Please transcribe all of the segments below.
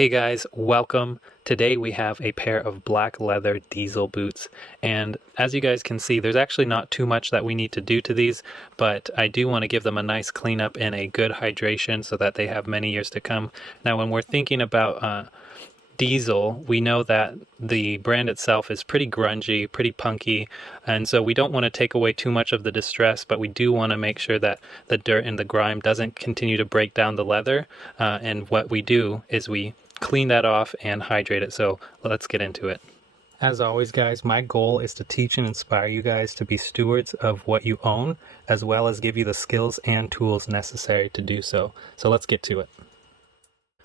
Hey guys, welcome. Today we have a pair of black leather diesel boots, and as you guys can see, there's actually not too much that we need to do to these, but I do want to give them a nice cleanup and a good hydration so that they have many years to come. Now when we're thinking about Diesel, we know that the brand itself is pretty grungy, pretty punky, and so we don't want to take away too much of the distress, but we do want to make sure that the dirt and the grime doesn't continue to break down the leather. And what we do is we clean that off and hydrate it. So let's get into it. As always, guys, my goal is to teach and inspire you guys to be stewards of what you own, as well as give you the skills and tools necessary to do so. So let's get to it.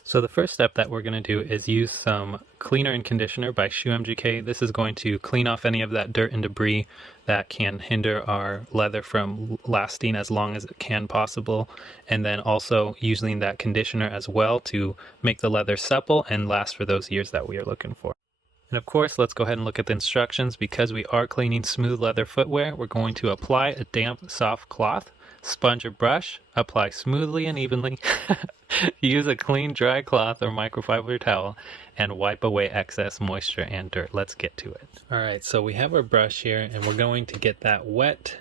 So the first step that we're going to do is use some cleaner and conditioner by ShoeMGK. This is going to clean off any of that dirt and debris that can hinder our leather from lasting as long as it can possible. And then also using that conditioner as well to make the leather supple and last for those years that we are looking for. And of course, let's go ahead and look at the instructions. Because we are cleaning smooth leather footwear, we're going to apply a damp, soft cloth, sponge or brush, apply smoothly and evenly, use a clean, dry cloth or microfiber towel, and wipe away excess moisture and dirt. Let's get to it. All right, so we have our brush here, and we're going to get that wet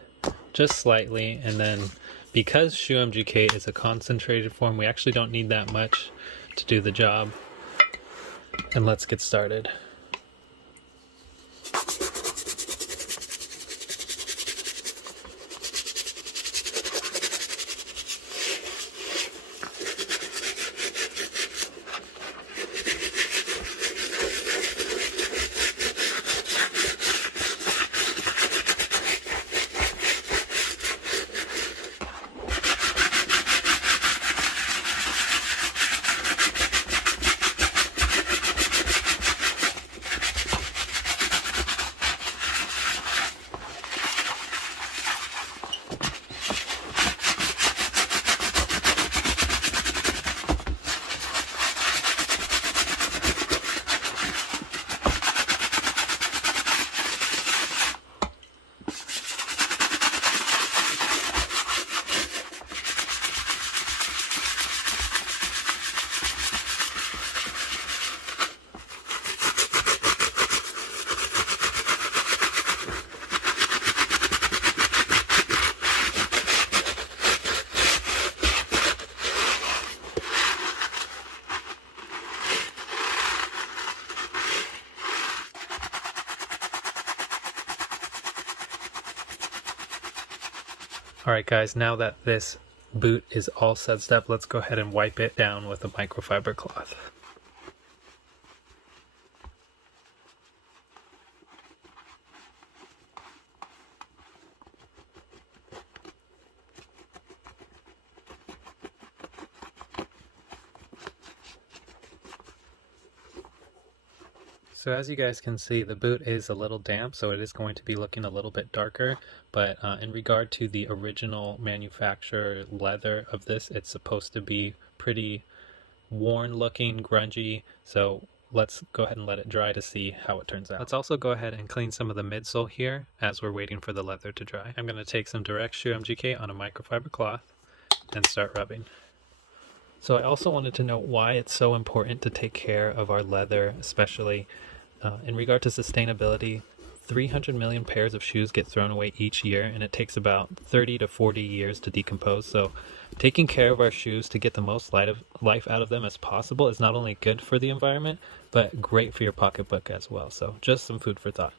just slightly, and then because ShoeMGK is a concentrated form, we actually don't need that much to do the job. And let's get started. Alright guys, now that this boot is all sudsed up, let's go ahead and wipe it down with a microfiber cloth. So as you guys can see, the boot is a little damp, so it is going to be looking a little bit darker, but in regard to the original manufacturer leather of this, it's supposed to be pretty worn looking, grungy, so let's go ahead and let it dry to see how it turns out. Let's also go ahead and clean some of the midsole here as we're waiting for the leather to dry. I'm going to take some direct ShoeMGK on a microfiber cloth and start rubbing. So I also wanted to note why it's so important to take care of our leather, especially in regard to sustainability. 300 million pairs of shoes get thrown away each year, and it takes about 30 to 40 years to decompose. So taking care of our shoes to get the most life out of them as possible is not only good for the environment, but great for your pocketbook as well. So just some food for thought.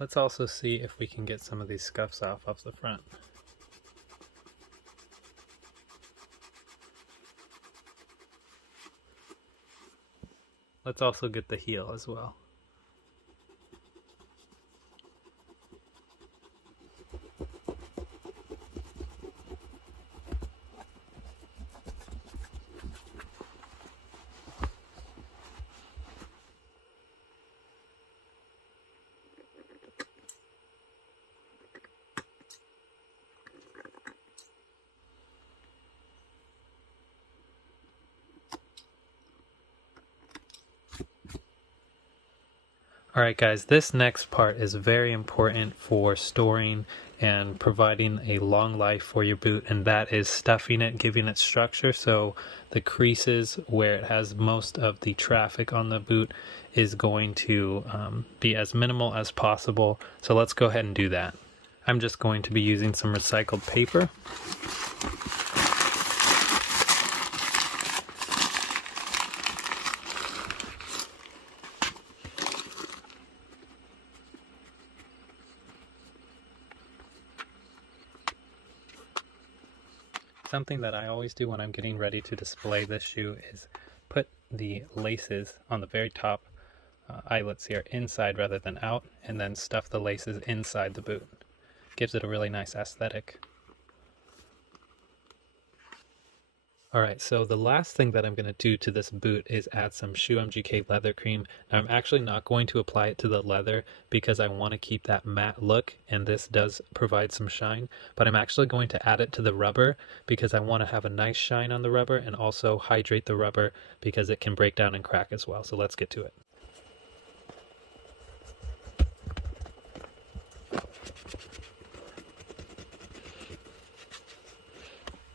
Let's also see if we can get some of these scuffs off the front. Let's also get the heel as well. Alright guys, this next part is very important for storing and providing a long life for your boot, and that is stuffing it, giving it structure. So the creases where it has most of the traffic on the boot is going to be as minimal as possible. So let's go ahead and do that. I'm just going to be using some recycled paper. Something that I always do when I'm getting ready to display this shoe is put the laces on the very top eyelets here inside rather than out, and then stuff the laces inside the boot. Gives it a really nice aesthetic. Alright, so the last thing that I'm going to do to this boot is add some ShoeMGK leather cream. Now I'm actually not going to apply it to the leather because I want to keep that matte look, and this does provide some shine, but I'm actually going to add it to the rubber because I want to have a nice shine on the rubber and also hydrate the rubber because it can break down and crack as well. So let's get to it.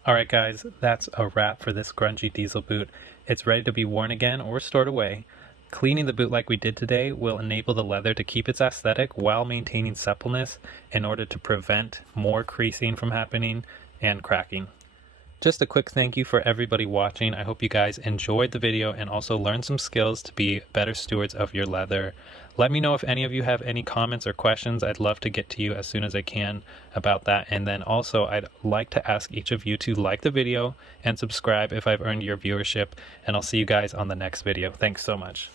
Alright guys, that's a wrap for this grungy diesel boot. It's ready to be worn again or stored away. Cleaning the boot like we did today will enable the leather to keep its aesthetic while maintaining suppleness in order to prevent more creasing from happening and cracking. Just a quick thank you for everybody watching. I hope you guys enjoyed the video and also learned some skills to be better stewards of your leather. Let me know if any of you have any comments or questions. I'd love to get to you as soon as I can about that. And then also I'd like to ask each of you to like the video and subscribe if I've earned your viewership. And I'll see you guys on the next video. Thanks so much.